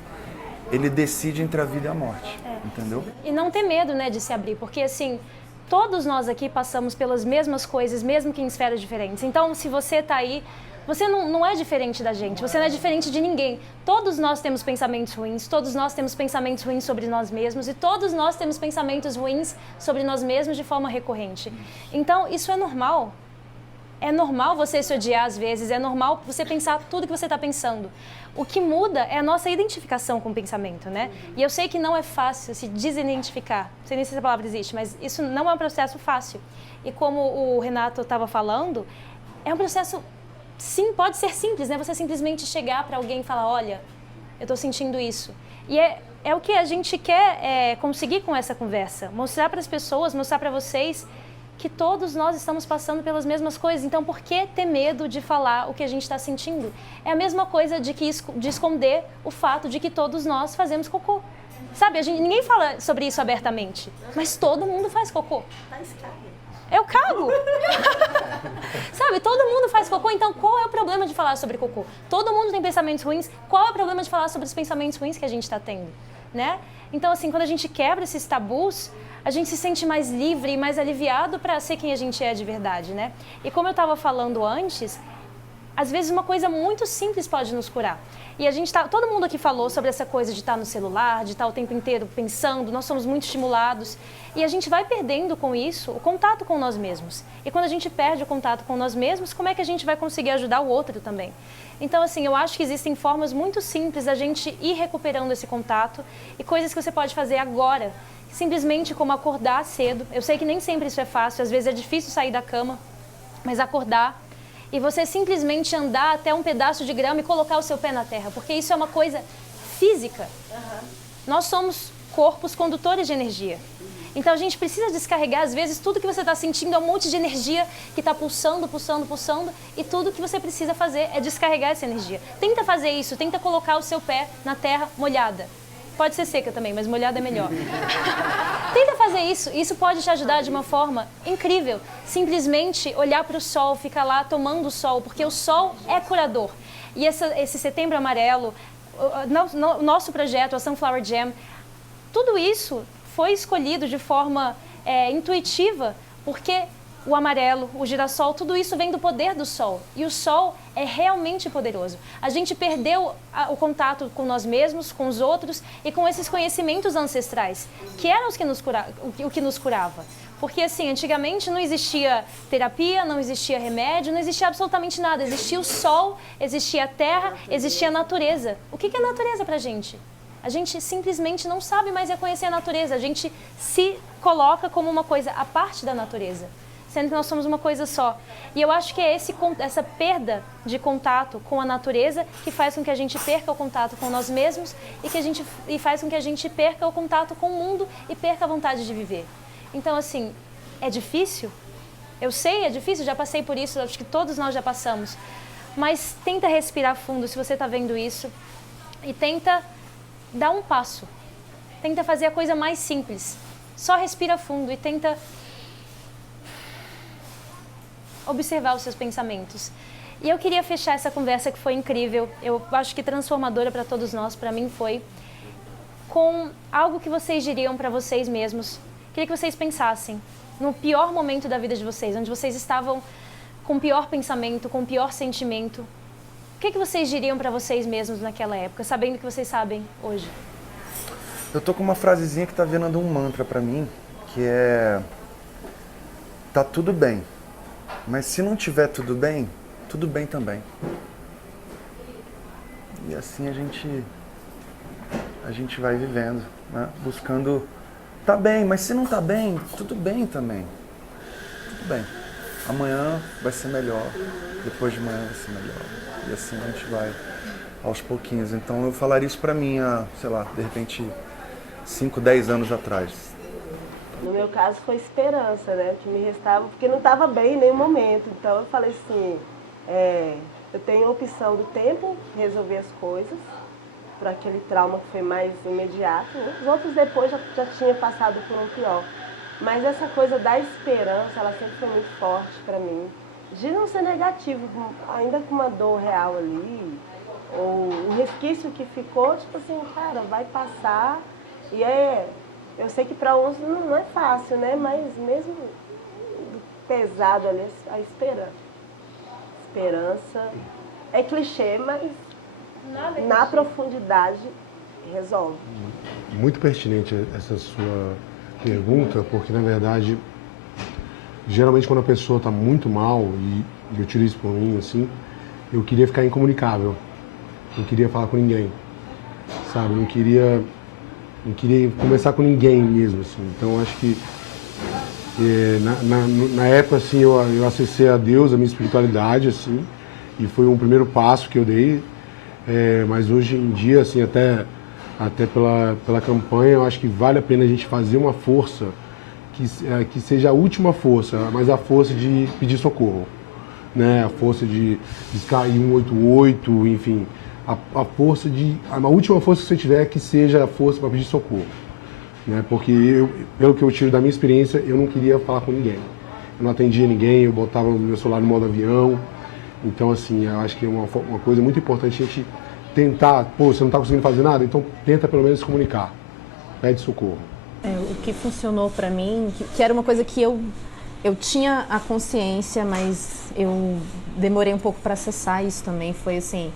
decide entre a vida e a morte, entendeu? E não ter medo, né, de se abrir, porque assim, todos nós aqui passamos pelas mesmas coisas, mesmo que em esferas diferentes. Então, se você tá aí, você não é diferente da gente, você não é diferente de ninguém. Todos nós temos pensamentos ruins, todos nós temos pensamentos ruins sobre nós mesmos e todos nós temos pensamentos ruins sobre nós mesmos de forma recorrente. Então, isso é normal. É normal você se odiar às vezes, é normal você pensar tudo que você está pensando. O que muda é a nossa identificação com o pensamento, né? E eu sei que não é fácil se desidentificar, não sei nem se essa palavra existe, mas isso não é um processo fácil. E como o Renato estava falando, é um processo, sim, pode ser simples, né? Você simplesmente chegar para alguém e falar, olha, eu estou sentindo isso. E é o que a gente quer conseguir com essa conversa, mostrar para as pessoas, mostrar para vocês que todos nós estamos passando pelas mesmas coisas. Então, por que ter medo de falar o que a gente está sentindo? É a mesma coisa de esconder o fato de que todos nós fazemos cocô. Sabe, ninguém fala sobre isso abertamente, mas todo mundo faz cocô. Eu cago. Sabe, todo mundo faz cocô, então qual é o problema de falar sobre cocô? Todo mundo tem pensamentos ruins, qual é o problema de falar sobre os pensamentos ruins que a gente está tendo, né? Então, assim, quando a gente quebra esses tabus, a gente se sente mais livre e mais aliviado para ser quem a gente é de verdade, né? E como eu estava falando antes, às vezes uma coisa muito simples pode nos curar. E a gente todo mundo aqui falou sobre essa coisa de estar no celular, de estar o tempo inteiro pensando, nós somos muito estimulados. E a gente vai perdendo com isso o contato com nós mesmos. E quando a gente perde o contato com nós mesmos, como é que a gente vai conseguir ajudar o outro também? Então, assim, eu acho que existem formas muito simples da gente ir recuperando esse contato e coisas que você pode fazer agora, simplesmente como acordar cedo. Eu sei que nem sempre isso é fácil, às vezes é difícil sair da cama, mas acordar e você simplesmente andar até um pedaço de grama e colocar o seu pé na terra, porque isso é uma coisa física. Nós somos corpos condutores de energia. Então a gente precisa descarregar, às vezes, tudo que você está sentindo é um monte de energia que está pulsando, pulsando, pulsando, e tudo que você precisa fazer é descarregar essa energia. Tenta fazer isso, tenta colocar o seu pé na terra molhada. Pode ser seca também, mas molhada é melhor. Tenta fazer isso pode te ajudar de uma forma incrível. Simplesmente olhar para o sol, ficar lá tomando o sol, porque o sol é curador. E esse Setembro Amarelo, o nosso projeto, a Sunflower Jam, tudo isso foi escolhido de forma intuitiva, porque o amarelo, o girassol, tudo isso vem do poder do sol. E o sol é realmente poderoso. A gente perdeu o contato com nós mesmos, com os outros e com esses conhecimentos ancestrais, que eram os que o que nos curava. Porque, assim, antigamente não existia terapia, não existia remédio, não existia absolutamente nada. Existia o sol, existia a terra, existia a natureza. O que é a natureza pra gente? A gente simplesmente não sabe mais reconhecer a natureza. A gente se coloca como uma coisa à parte da natureza, sendo que nós somos uma coisa só. E eu acho que é essa perda de contato com a natureza que faz com que a gente perca o contato com nós mesmos e faz com que a gente perca o contato com o mundo e perca a vontade de viver. Então, assim, é difícil? Eu sei, é difícil, já passei por isso, acho que todos nós já passamos. Mas tenta respirar fundo se você está vendo isso e tenta dar um passo. Tenta fazer a coisa mais simples. Só respira fundo e tenta observar os seus pensamentos. E eu queria fechar essa conversa que foi incrível, eu acho que transformadora para todos nós, para mim foi, com algo que vocês diriam para vocês mesmos. Queria que vocês pensassem no pior momento da vida de vocês, onde vocês estavam com o pior pensamento, com o pior sentimento. O que vocês diriam para vocês mesmos naquela época, sabendo que vocês sabem hoje? Eu tô com uma frasezinha que tá virando um mantra para mim, que é: tá tudo bem. Mas se não tiver tudo bem também. E assim a gente vai vivendo, né? Buscando, tá bem, mas se não tá bem, tudo bem também. Tudo bem. Amanhã vai ser melhor, depois de amanhã vai ser melhor. E assim a gente vai aos pouquinhos. Então eu falaria isso pra mim há, sei lá, de repente 5, 10 anos atrás. No meu caso foi esperança, né? Que me restava, porque não estava bem em nenhum momento. Então eu falei assim, eu tenho a opção do tempo, resolver as coisas, para aquele trauma que foi mais imediato. Os outros depois já tinha passado por um pior. Mas essa coisa da esperança, ela sempre foi muito forte para mim. De não ser negativo, ainda com uma dor real ali, ou um resquício que ficou, tipo assim, cara, vai passar. E eu sei que para uns não é fácil, né? Mas mesmo pesado ali, a esperança. Esperança é clichê, mas na profundidade resolve. Muito pertinente essa sua pergunta, porque na verdade, geralmente quando a pessoa está muito mal, e eu tiro isso por mim, assim, eu queria ficar incomunicável. Não queria falar com ninguém, sabe? Não queria conversar com ninguém mesmo, assim. Então acho que na época assim eu acessei a Deus, a minha espiritualidade, assim, e foi um primeiro passo que eu dei. Mas hoje em dia, assim, até pela campanha, eu acho que vale a pena a gente fazer uma força que seja a última força, mas a força de pedir socorro, né? A força de cair 188, enfim. A última força que você tiver, que seja a força para pedir socorro, né? Porque pelo que eu tiro da minha experiência, eu não queria falar com ninguém. eu não atendia ninguém, eu botava o meu celular no modo avião. Então, assim, eu acho que é uma coisa muito importante a gente tentar, pô, você não está conseguindo fazer nada? Então tenta pelo menos se comunicar, pede socorro. O que funcionou pra mim, que era uma coisa que eu tinha a consciência, mas eu demorei um pouco pra acessar isso também, foi assim,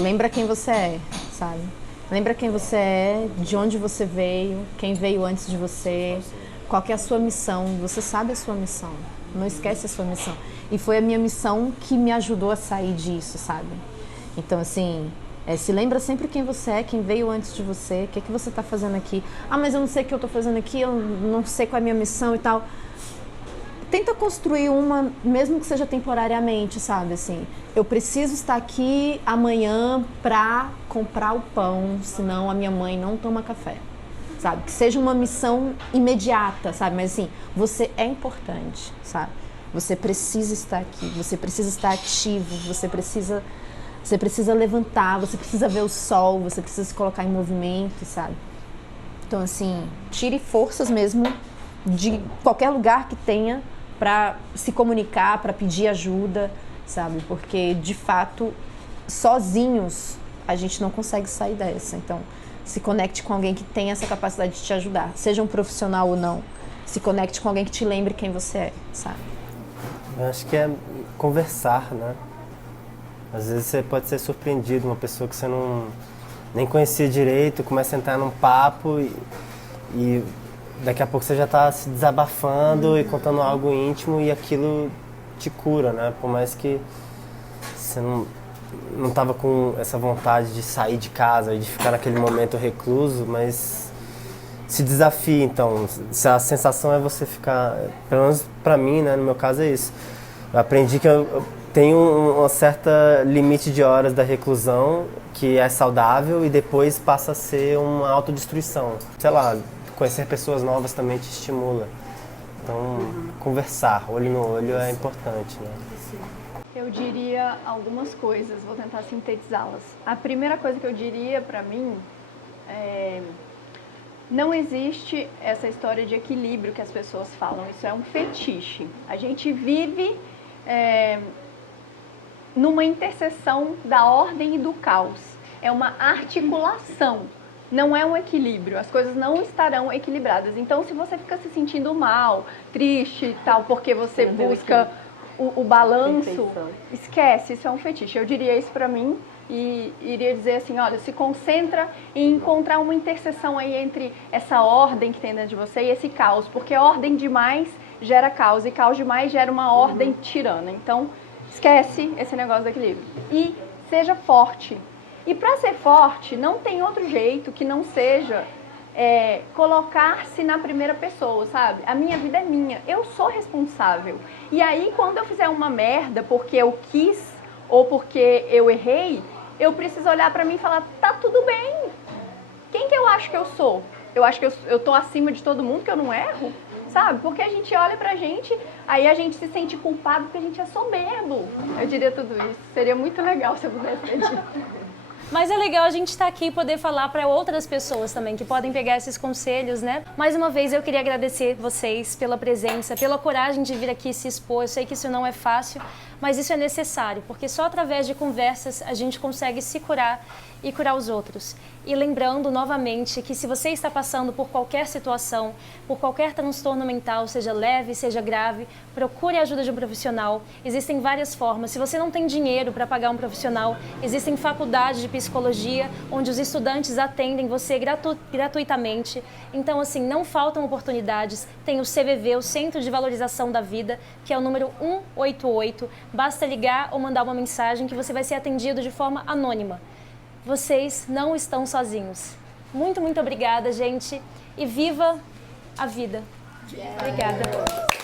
lembra quem você é, sabe? Lembra quem você é, de onde você veio, quem veio antes de você, qual que é a sua missão, você sabe a sua missão, não esquece a sua missão. E foi a minha missão que me ajudou a sair disso, sabe? Então, assim, se lembra sempre quem você é, quem veio antes de você, o que você está fazendo aqui. Ah, mas eu não sei o que eu estou fazendo aqui, eu não sei qual é a minha missão e tal. Tenta construir uma, mesmo que seja temporariamente, sabe? Assim, eu preciso estar aqui amanhã para comprar o pão, senão a minha mãe não toma café, sabe? Que seja uma missão imediata, sabe? Mas assim, você é importante, sabe? Você precisa estar aqui, você precisa estar ativo, você precisa levantar, você precisa ver o sol, você precisa se colocar em movimento, sabe? Então, assim, tire forças mesmo de qualquer lugar que tenha para se comunicar, para pedir ajuda, sabe? Porque, de fato, sozinhos a gente não consegue sair dessa. Então, se conecte com alguém que tenha essa capacidade de te ajudar, seja um profissional ou não. Se conecte com alguém que te lembre quem você é, sabe? Eu acho que é conversar, né? Às vezes você pode ser surpreendido, uma pessoa que você nem conhecia direito, começa a entrar num papo e daqui a pouco você já está se desabafando e contando algo íntimo e aquilo te cura, né? Por mais que você não estava com essa vontade de sair de casa e de ficar naquele momento recluso, mas se desafie, então. Se a sensação é você ficar, pelo menos para mim, né? No meu caso é isso. Eu aprendi que eu tenho uma certa limite de horas da reclusão que é saudável e depois passa a ser uma autodestruição. Sei lá, conhecer pessoas novas também te estimula. Então, conversar, olho no olho é importante, né? Eu diria algumas coisas, vou tentar sintetizá-las. A primeira coisa que eu diria pra mim é: não existe essa história de equilíbrio que as pessoas falam, isso é um fetiche. A gente vive numa interseção da ordem e do caos. É uma articulação, não é um equilíbrio. As coisas não estarão equilibradas. Então, se você fica se sentindo mal, triste e tal, porque você busca o balanço, esquece, isso é um fetiche. Eu diria isso pra mim e iria dizer assim, olha, se concentra em encontrar uma interseção aí entre essa ordem que tem dentro de você e esse caos, porque ordem demais gera caos e caos demais gera uma ordem tirana. Então, esquece esse negócio do equilíbrio. E seja forte. E para ser forte, não tem outro jeito que não seja colocar-se na primeira pessoa, sabe? A minha vida é minha, eu sou responsável. E aí, quando eu fizer uma merda porque eu quis ou porque eu errei, eu preciso olhar pra mim e falar, tá tudo bem. Quem que eu acho que eu sou? Eu acho que eu tô acima de todo mundo, que eu não erro? Sabe? Porque a gente olha pra gente, aí a gente se sente culpado porque a gente é soberbo. Eu diria tudo isso. Seria muito legal se eu pudesse ter dito. Mas é legal a gente estar aqui e poder falar para outras pessoas também, que podem pegar esses conselhos, né? Mais uma vez, eu queria agradecer vocês pela presença, pela coragem de vir aqui se expor. Eu sei que isso não é fácil, mas isso é necessário, porque só através de conversas a gente consegue se curar e curar os outros. E lembrando novamente que se você está passando por qualquer situação, por qualquer transtorno mental, seja leve, seja grave, procure a ajuda de um profissional. Existem várias formas. Se você não tem dinheiro para pagar um profissional, existem faculdades de psicologia onde os estudantes atendem você gratuitamente. Então, assim, não faltam oportunidades. Tem o CVV, o Centro de Valorização da Vida, que é o número 188. Basta ligar ou mandar uma mensagem que você vai ser atendido de forma anônima. Vocês não estão sozinhos. Muito, muito obrigada, gente. E viva a vida. Obrigada.